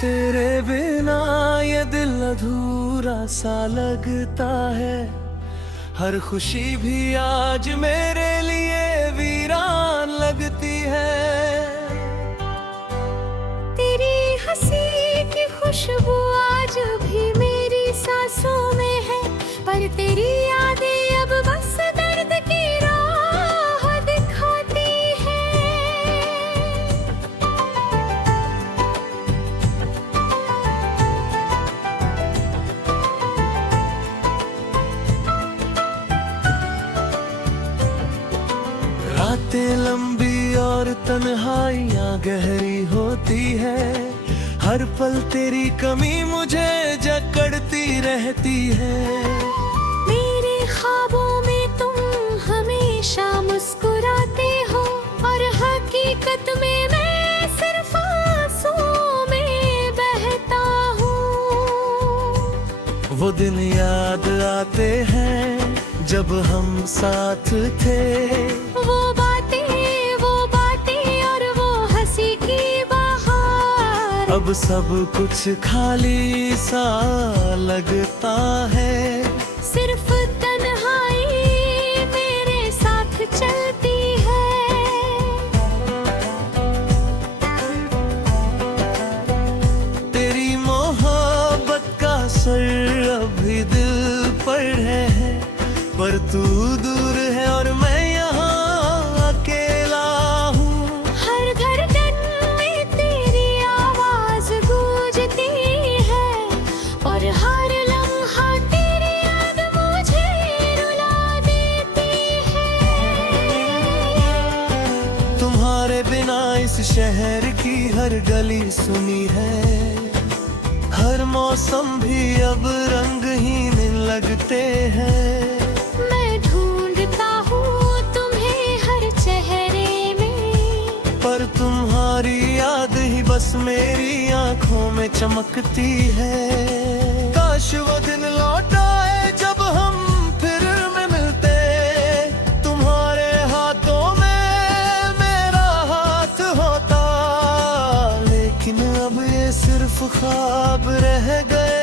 तेरे बिना ये दिल अधूरा सा लगता है। हर खुशी भी आज मेरे लिए वीरान लगती है। तेरी हंसी की खुशबू आज भी मेरी सांसों में है, पर तेरी यादें अब बस दर्द की राह दिखाती है। रातें लंबी और तन्हाइयाँ गहरी होती है। हर पल तेरी कमी मुझे जकड़ती रहती है। मेरे ख्वाबों में तुम हमेशा मुस्कुराते हो, और हकीकत में मैं सिर्फ आंसुओं में बहता हूँ। वो दिन याद आते हैं जब हम साथ थे। वो बातें और वो हंसी की बहार। अब सब कुछ खाली सा लगता है। सिर्फ तन्हाई मेरे साथ चलती है। तेरी मोहब्बत का असर अभी दिल पर है, पर तू दूर है और मैं यहाँ अकेला हूँ। हर धड़कन में तेरी आवाज गूंजती है, और हर लम्हा तेरी याद मुझे रुला देती है। तुम्हारे बिना इस शहर की हर गली सुनी है। हर मौसम भी अब रंगहीन लगते हैं। मैं ढूंढता हूँ तुम्हें हर चेहरे में, पर तुम्हारी याद ही बस मेरी आंखों में चमकती है। काश वो दिन लौट आए जब हम फिर में मिलते। तुम्हारे हाथों में मेरा हाथ होता, लेकिन अब ये सिर्फ ख्वाब रह गए।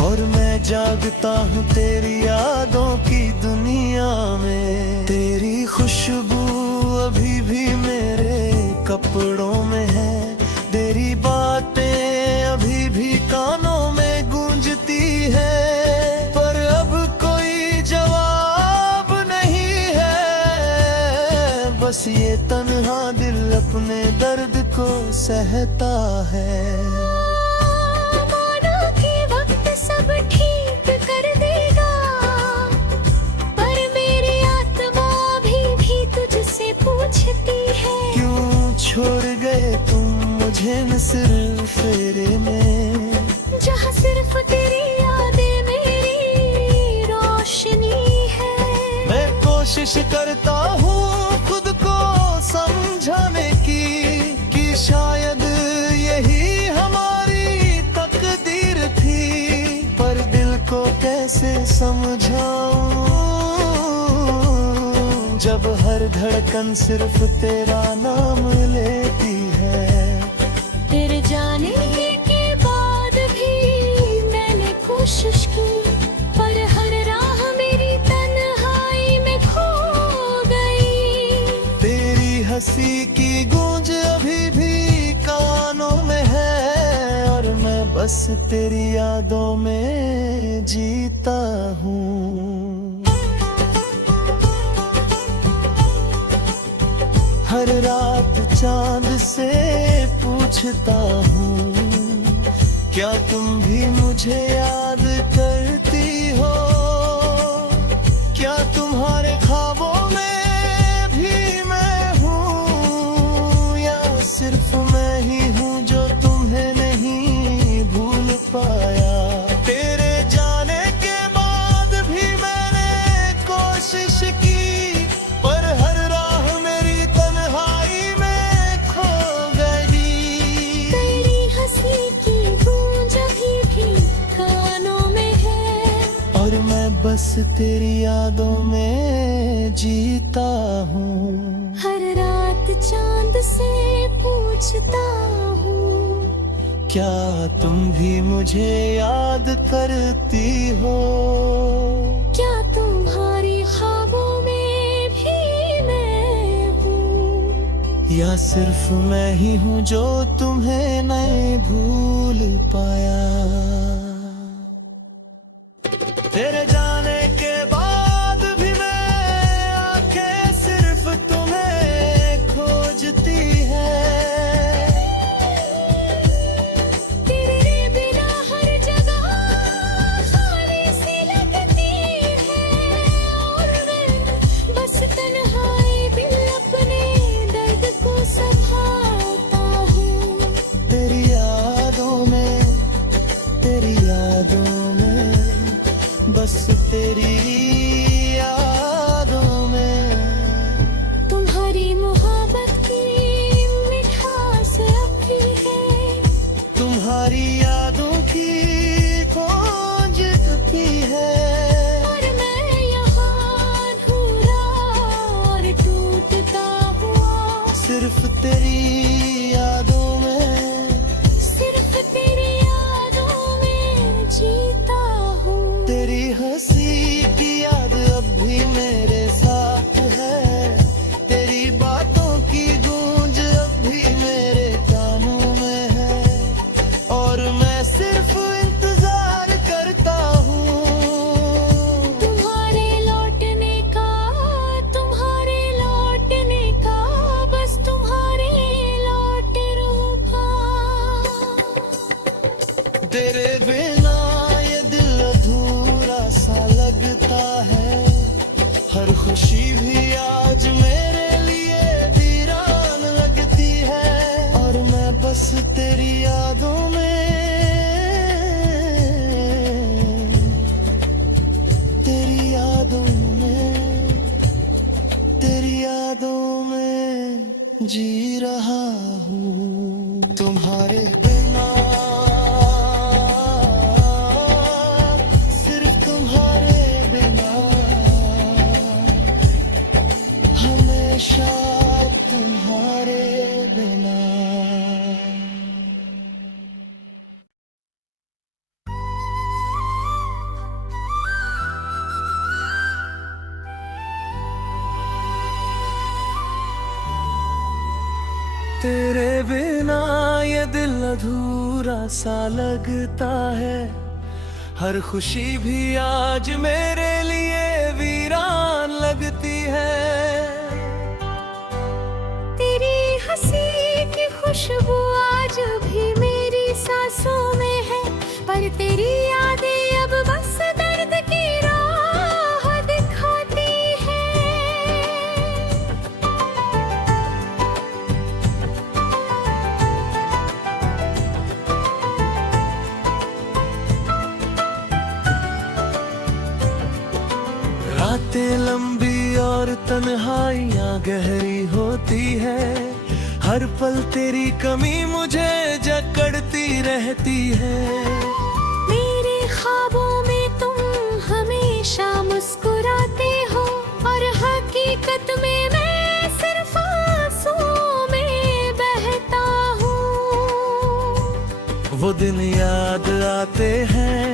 और मैं जागता हूँ तेरी यादों की दुनिया में। तेरी खुशबू अभी भी मेरे कपड़ों में है। तेरी बातें अभी भी कानों में गूंजती है, पर अब कोई जवाब नहीं है। बस ये तन्हा दिल अपने दर्द को सहता है। मानो कि वक्त सब ठीक कर देगा, पर मेरी आत्मा अभी भी तुझसे पूछती है। क्यों छोड़ गए तुम मुझे मिस्र फेरे में, जहाँ सिर्फ तेरी यादें मेरी रोशनी है। मैं कोशिश करता हूँ खुद को समझाने की, कि शायद यही हमारी तकदीर थी। पर दिल को कैसे समझाऊं जब हर धड़कन सिर्फ तेरा नाम लेती है। तेरे जाने के बाद भी मैंने कोशिश की, पर हर राह मेरी तन्हाई में खो गई। तेरी हंसी की गूंज अभी भी कानों में है, और मैं बस तेरी यादों में जीता हूँ। हर रात चांद से पूछता हूँ, क्या तुम भी मुझे याद करती हो? क्या तुम्हारे ख्वाबों में भी मैं हूँ, या सिर्फ मैं ही हूँ जो तुम्हें नहीं भूल पाया? तेरे जाने के बाद भी मैंने कोशिश की, पर हर राह मेरी तन्हाई में खो गई। तेरी हंसी की गूंज अभी भी कानों में है, और मैं बस तेरी यादों में जीता हूँ। हर रात चांद से पूछता हूँ, क्या तुम भी मुझे याद करती हो? क्या तुम्हारी ख्वाबों में भी मैं हूँ? या सिर्फ मैं ही हूँ जो तुम्हें नहीं भूल पाया? तेरे जाने के बाद भी मैं आंखें सिर्फ तुम्हें खोजती है। तेरे बिना हर जगह खाली सी लगती है, और मैं बस तन्हाई दिल अपने दर्द को संभालता हूँ। तेरी यादों में, तेरी यादों में, बस तेरी यादों में। तुम्हारी मोहब्बत की मिठास अब भी है, तुम्हारी यादों की खोज भी है। और मैं यहाँ अधूरा और टूटता हुआ सिर्फ तेरी यादों में, सिर्फ तेरी यादों में जीता हूँ। तेरी हंसी की याद अब भी मेरे साथ है। तेरी बातों की गूंज अब भी मेरे कानों में है, और मैं सिर्फ इंतजार करता हूँ। तुम्हारे लौटने का, तुम्हारे लौटने का, बस तुम्हारे लौट रूठा। तेरे बिना ये दिल अधूरा सा लगता है। हर खुशी भी आज मेरे लिए वीरान लगती है, और मैं बस तेरी यादों में, तेरी यादों में, तेरी यादों में जी रहा हूँ। तुम्हारे बिना, सिर्फ तुम्हारे बिना, हमेशा तुम्हारे बिना। तेरे बिना ये दिल अधूरा सा लगता है। हर खुशी भी आज मेरे लिए वीरान लगती है। तेरी हंसी की खुशबू आज भी मेरी सांसों में है, पर तेरी यादें अब बस दर्द की राह दिखाती है। रातें लंबी और तन्हाइयाँ गहरी होती है। हर पल तेरी कमी मुझे जकड़ती रहती है। मेरे ख्वाबों में तुम हमेशा मुस्कुराते हो, और हकीकत में मैं सिर्फ आंसुओं में बहता हूँ। वो दिन याद आते हैं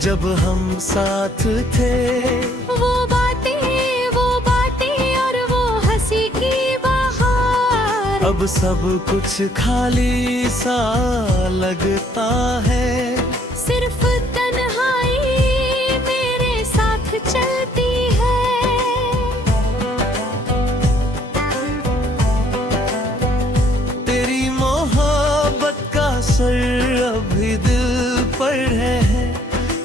जब हम साथ थे। वो बातें और वो हंसी की बहार। अब सब कुछ खाली सा लगता है। सिर्फ तन्हाई मेरे साथ चलती है। तेरी मोहब्बत का असर अभी दिल पर है,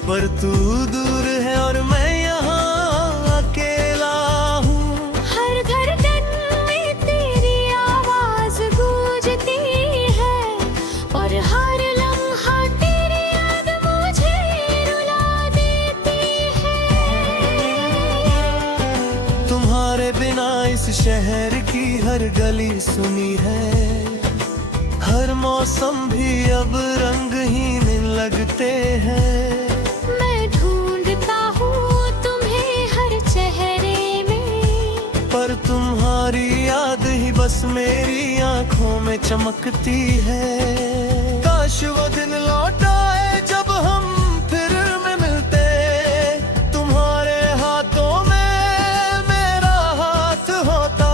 पर तू दूर है और मैं यहाँ अकेला हूँ। हर धड़कन में तेरी आवाज गूंजती है, और हर लम्हा तेरी याद मुझे रुला देती है। तुम्हारे बिना इस शहर की हर गली सुनी है। हर मौसम भी अब रंगहीन लगते हैं। मैं ढूंढता हूँ तुम्हें हर चेहरे में, पर तुम्हारी याद ही बस मेरी आंखों में चमकती है। काश काश वो दिन लौट आए जब हम फिर में मिलते, तुम्हारे हाथों में मेरा हाथ होता।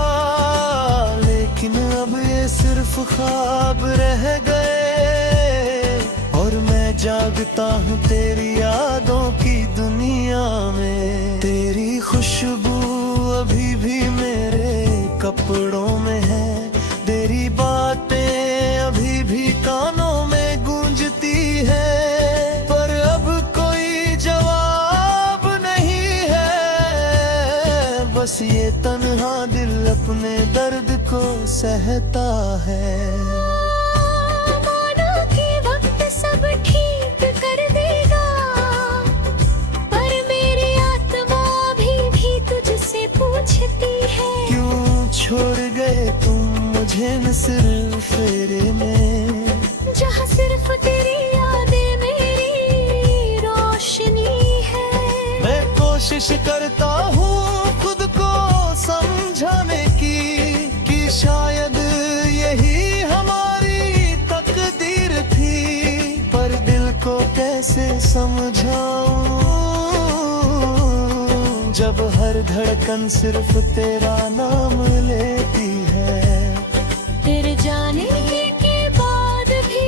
लेकिन अब ये सिर्फ ख्वाब रह गए और मैं जागता हूँ तेरी यादों की दुनिया में। तेरी खुशबू अभी भी मेरे कपड़ों में है, तेरी बातें अभी भी कानों में गूंजती है। पर अब कोई जवाब नहीं है, बस ये तन्हा दिल अपने दर्द को सहता है। मानो कि वक्त सब ठीक कर देगा, पर मेरी आत्मा अभी भी तुझसे पूछती है, क्यों छोड़ गए तुम मुझे नसीर फेरे में, जहाँ सिर्फ तेरी यादें मेरी रोशनी है। मैं कोशिश करता हूँ खुद को समझाने की कि शायद यही हमारी तकदीर थी। पर दिल को कैसे समझाऊं जब हर धड़कन सिर्फ तेरा नाम लेती है। तेरे जाने के बाद भी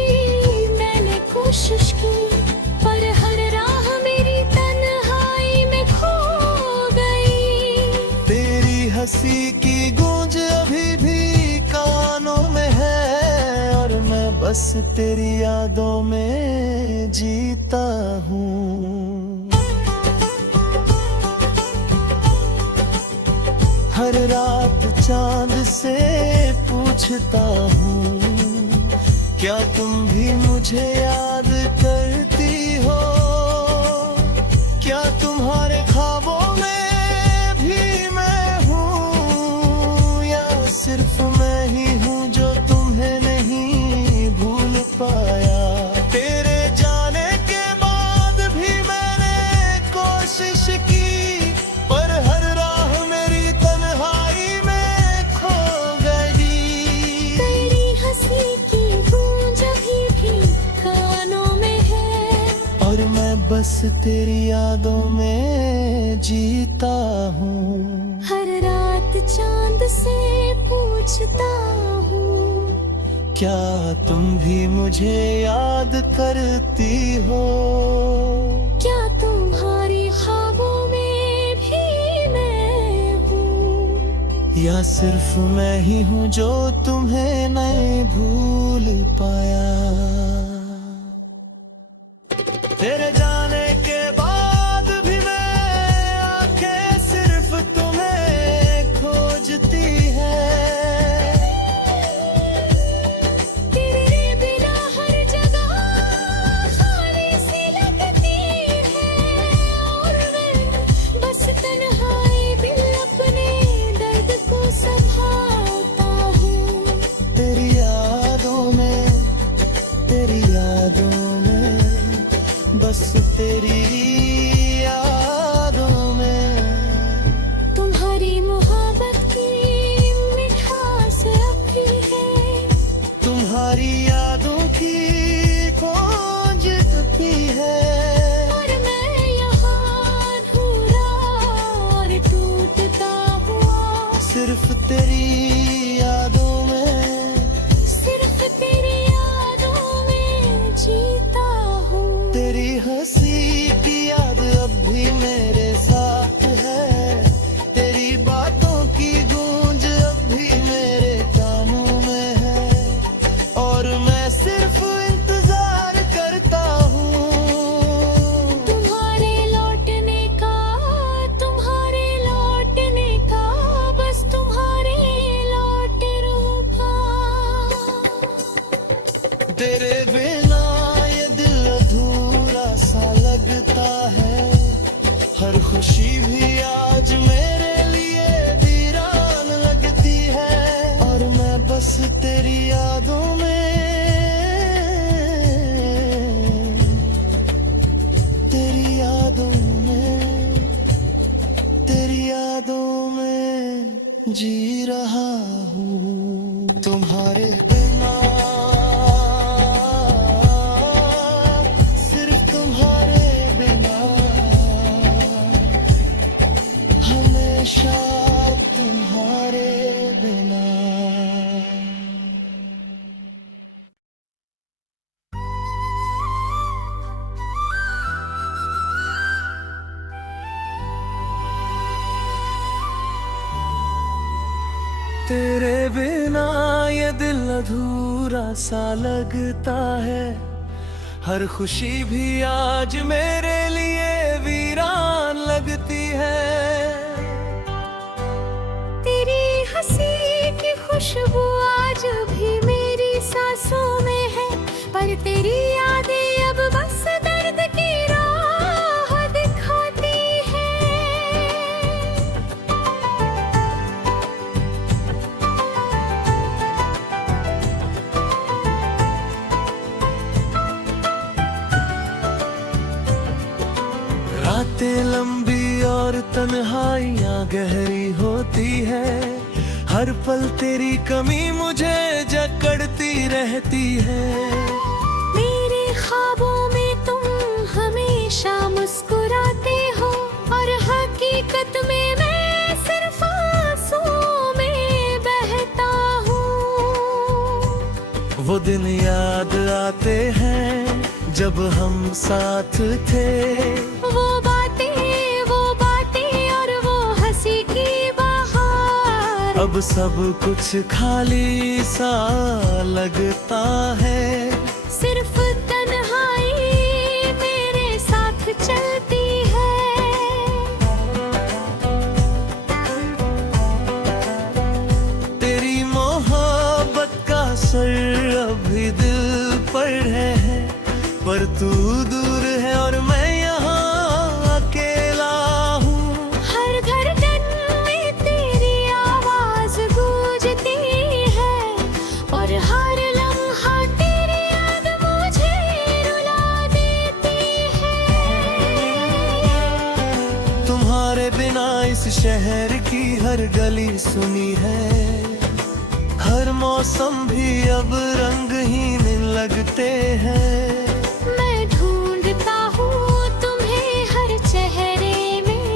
मैंने कोशिश की, पर हर राह मेरी तन्हाई में खो गई। तेरी हंसी की गूंज अभी भी कानों में है और मैं बस तेरी यादों में जीता हूँ। हर रात चांद से पूछता हूँ, क्या तुम भी मुझे याद करती हो? क्या तुम्हारे ख्वाबों में भी मैं हूँ, या सिर्फ मैं ही हूँ जो तुम्हें नहीं भूल पाया? तेरे जाने के बाद भी मैंने कोशिश की, पर हर राह मेरी तन्हाई में खो गई। तेरी हंसी की गूंज अभी भी कानों में है, और मैं बस तेरी यादों में जीता हूँ। हर रात चांद से पूछता हूँ, क्या तुम भी मुझे याद करती हो? क्या तुम्हारी ख्वाबों में भी मैं हूँ, या सिर्फ मैं ही हूँ जो तुम्हें नहीं भूल पाया? तेरे जाने के बाद भी मैं आंखें सिर्फ तुम्हें खोजती है। तेरे बिना हर जगह खाली सी लगती है, और मैं बस तन्हाई दिल अपने दर्द को संभालता हूँ। तेरी यादों में, तेरी यादों में, बस तेरी यादों में। तुम्हारी मोहब्बत की मिठास अब भी है, तुम्हारी यादों की खोज भी है। और मैं यहाँ अधूरा और टूटता हुआ, सिर्फ तेरी यादों में, सिर्फ तेरी यादों में जीता हूँ। तेरी हंसी की याद अब भी मेरे साथ है। तेरी बातों की गूंज अब भी मेरे कानों में है, और मैं सिर्फ इंतजार करता हूँ तुम्हारे लौटने का, तुम्हारे लौटने का, बस तुम्हारे लौट रूपा। तेरे बिना ये दिल अधूरा सा लगता है। हर खुशी भी आज मेरे लिए वीरान लगती है, और मैं बस तेरी यादों में, तेरी यादों में, तेरी यादों में जी रहा हूँ। तुम्हारे बिना तेरे बिना ये दिल अधूरा सा लगता है, हर खुशी भी आज मेरे लिए वीरान लगती है। तेरी हंसी की खुशबू आज भी मेरी सांसों में है, पर तेरी यादें अब बस दर्द की राह दिखाती है। रातें लंबी और तन्हाइयाँ गहरी होती है, हर पल तेरी कमी मुझे जकड़ती रहती है। मेरे ख्वाबों में तुम हमेशा मुस्कुराते हो, और हकीकत में मैं सिर्फ आंसुओं में बहता हूँ। वो दिन याद आते हैं जब हम साथ थे, वो बातें और वो हंसी की बहार। अब सब कुछ खाली सा लगता है, सिर्फ तन्हाई मेरे साथ चलती है। तेरी मोहब्बत का असर अभी दिल पर है, पर तू दूर है और मैं यहाँ अकेला हूँ। हर धड़कन में तेरी आवाज गूंजती है, और हर लम्हा तेरी याद मुझे रुला देती है। तुम्हारे बिना इस शहर की हर गली सुनी है, हर मौसम भी अब रंगहीन लगते हैं। मैं ढूंढता हूँ तुम्हें हर चेहरे में,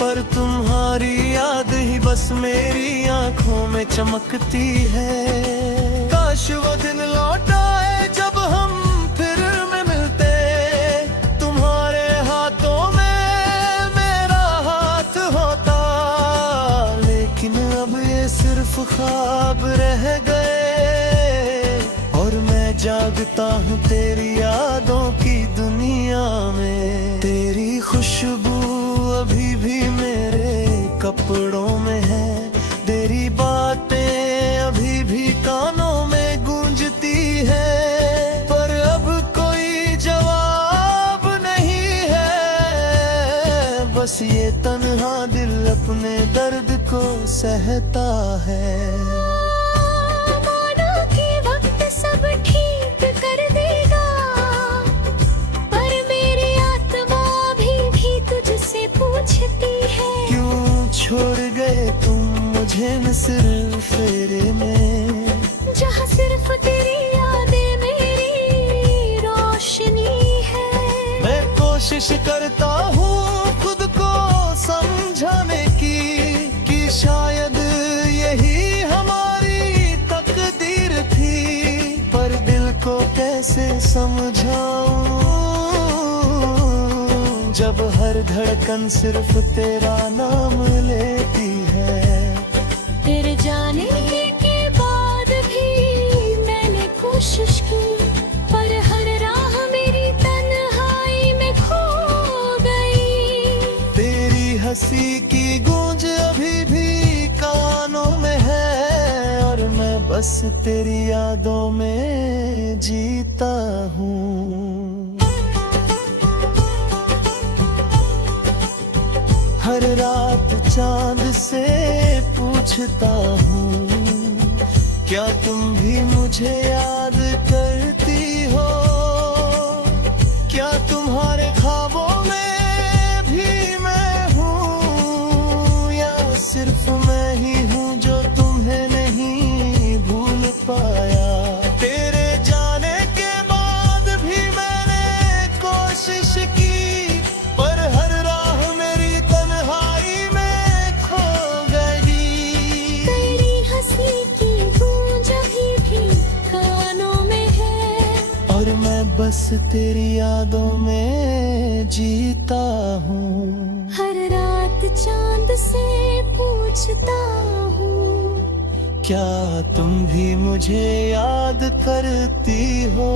पर तुम्हारी याद ही बस मेरी आंखों में चमकती है। काश वो दिन लौट आए जब हम फिर में मिलते, तुम्हारे हाथों में मेरा हाथ होता, लेकिन अब ये सिर्फ ख्वाब रह गए, और मैं जागता हूँ तेरी यादों की दुनिया में। तेरी खुशबू अभी भी मेरे कपड़ों में है, तेरी बातें अभी भी कानों में गूंजती है, पर अब कोई जवाब नहीं है। बस ये तन्हा दिल अपने दर्द को सहता है। मानो कि वक्त सब ठीक कर देगा, पर मेरी आत्मा भी तुझसे पूछती है, क्यों छोड़ गए तुम मुझे मिस्र फेरे में, जहाँ सिर्फ तेरी यादें मेरी रोशनी है। मैं कोशिश करता हूँ खुद को समझाने की, कि शायद यही हमारी तकदीर थी, पर दिल को कैसे समझाऊं जब हर धड़कन सिर्फ तेरा नाम लेती है। तेरे जाने के बाद भी मैंने कोशिश की, पर हर राह मेरी तन्हाई में खो गई। तेरी हंसी की गूंज अभी भी कानों में है, और मैं बस तेरी यादों में जीता हूँ। हर रात चांद से पूछता हूँ, क्या तुम भी मुझे याद करती हो? क्या तुम्हारे ख्वाबों में भी मैं हूँ, या सिर्फ मैं ही हूँ जो तुम्हें नहीं भूल पाया? तेरे जाने के बाद भी मैंने कोशिश की, पर हर राह मेरी तन्हाई में खो गई। तेरी हंसी की गूंज अभी भी कानों में है, और मैं बस तेरी यादों में जीता हूँ। हर रात चांद से पूछता हूँ, क्या तुम भी मुझे याद करती हो?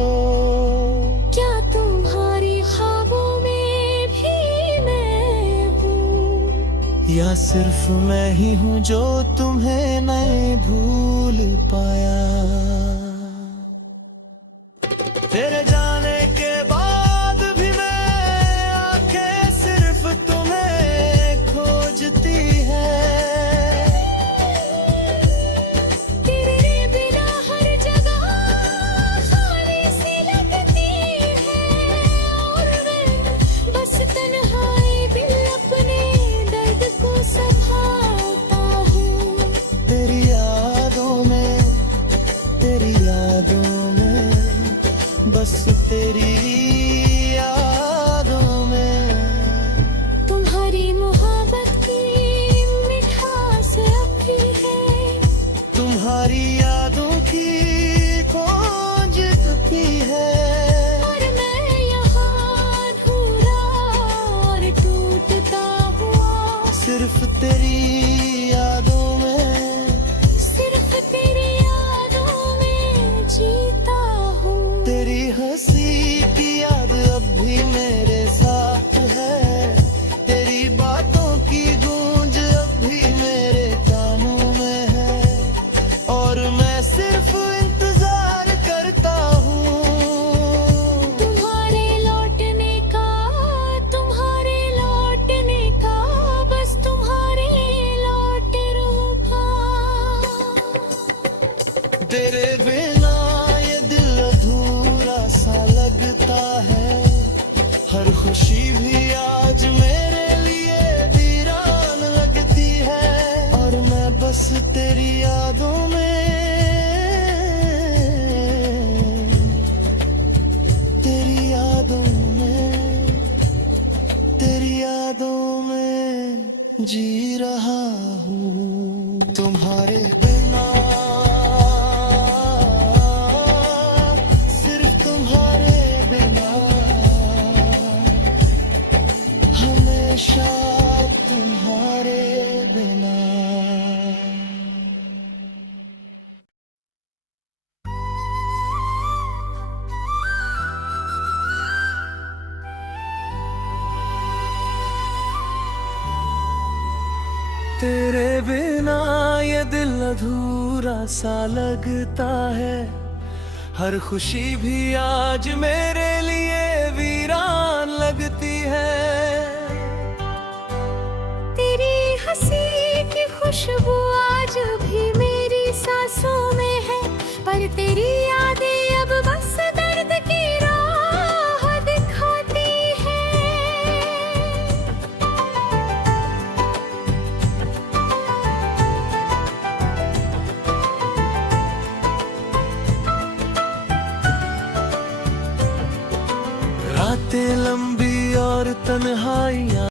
क्या तुम्हारी ख्वाबों में भी मैं हूँ? या सिर्फ मैं ही हूँ जो तुम्हें नहीं भूल पाया? तेरे जाने के बाद भी मैं आंखें सिर्फ तुम्हें खोजती है। तेरे बिना हर जगह खाली सी लगती है, और मैं बस तन्हाई दिल अपने दर्द को संभालता हूँ। तेरी यादों में, तेरी यादों में, बस तेरी यादों में। तुम्हारी मोहब्बत की मिठास अब भी है, तुम्हारी यादों की खोज भी है। और मैं यहाँ अधूरा और टूटता हुआ, सिर्फ तेरी यादों में, सिर्फ तेरी यादों में जीता हूँ। तेरी हंसी की याद अब भी मेरे साथ है। तेरी बातों की गूंज अब भी मेरे कानों में है, और मैं सिर्फ इंतजार करता हूँ। तुम्हारे लौटने का, तुम्हारे लौटने का, बस तुम्हारे लौट रूठा। तेरे बिना ये दिल अधूरा सा लगता है। हर खुशी भी आज मेरे लिए वीरान लगती है, और मैं बस तेरी यादों में, तेरी यादों में, तेरी यादों में जी रहा हूँ। तुम्हारे बिना, सिर्फ तुम्हारे बिना, हमेशा तुम्हारे बिना। तेरे बिना ये दिल अधूरा सा लगता है। हर खुशी भी आज मेरे लिए वीरान लगती है। तेरी हंसी की खुशबू आज भी मेरी सांसों में है, पर तेरी यादें अब बस दर्द की राह दिखाती है। रातें लंबी और तन्हाइयाँ